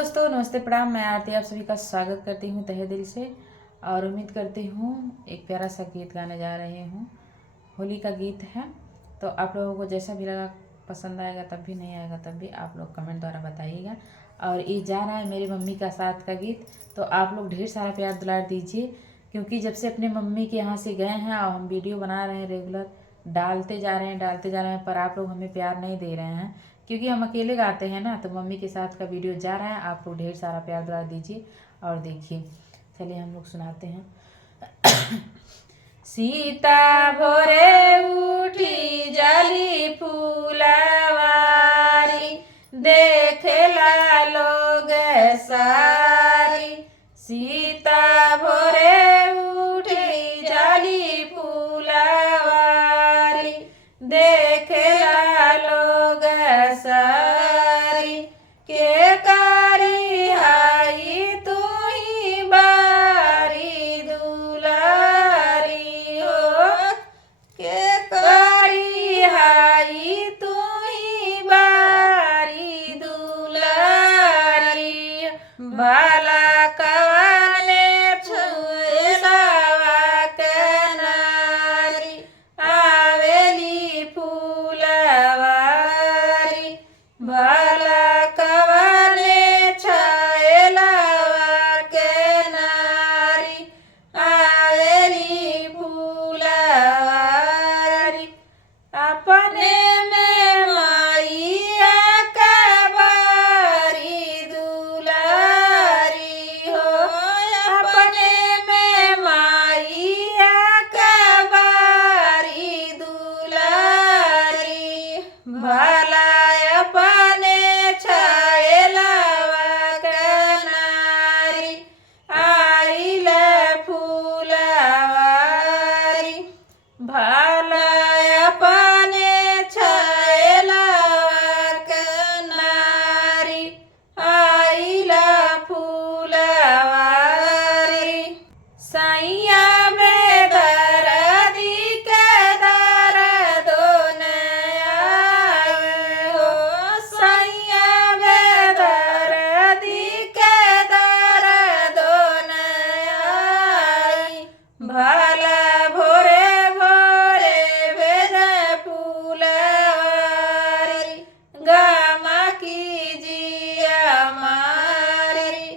दोस्तों नमस्ते प्रणाम। मैं आरती आप सभी का स्वागत करती हूँ तहे दिल से और उम्मीद करती हूँ एक प्यारा सा गीत गाने जा रही हूँ। होली का गीत है, तो आप लोगों को जैसा भी लगा, पसंद आएगा तब भी, नहीं आएगा तब भी आप लोग कमेंट द्वारा बताइएगा। और ये जा रहा है मेरी मम्मी का साथ का गीत, तो आप लोग ढेर सारा प्यार दुलार दीजिए, क्योंकि जब से अपने मम्मी के यहाँ से गए हैं और हम वीडियो बना रहे हैं, रेगुलर डालते जा रहे हैं, पर आप लोग हमें प्यार नहीं दे रहे हैं, क्योंकि हम अकेले गाते हैं ना। तो मम्मी के साथ का वीडियो जा रहा है, आप लोग ढेर सारा प्यार दुलार दीजिए और देखिए। चलिए हम लोग सुनाते हैं। सीता भोरे उठी जाली फूलवारी, देखला लोग सारी। सीता भोरे उठी जाली फूलवारी, देखला लोग सारी। के कारी हाई तू ही बारी दुलारी हो, के कारी हाई तू ही बारी दुलारी। बाला कवाले फूलवा कनारी, आवेली फूलवारी। बाला कवाले छायलावा कनारी, आवेली फूलवारी। अपने में माइया कबारी दुलारी हो, अपने में माइया कबारी दुलारी। भला अपने छायलावा कनारी, आइले फूलवारी। भला अपने छायलावा कनारी, आइला फूलवारी। सैया बेदर्दी के दर्दो न आवे हो, सैया बेदर्दी के दर्दो न आई। भला भोरे भोरे भेजे फूलवारी, गामा की जिया मारी।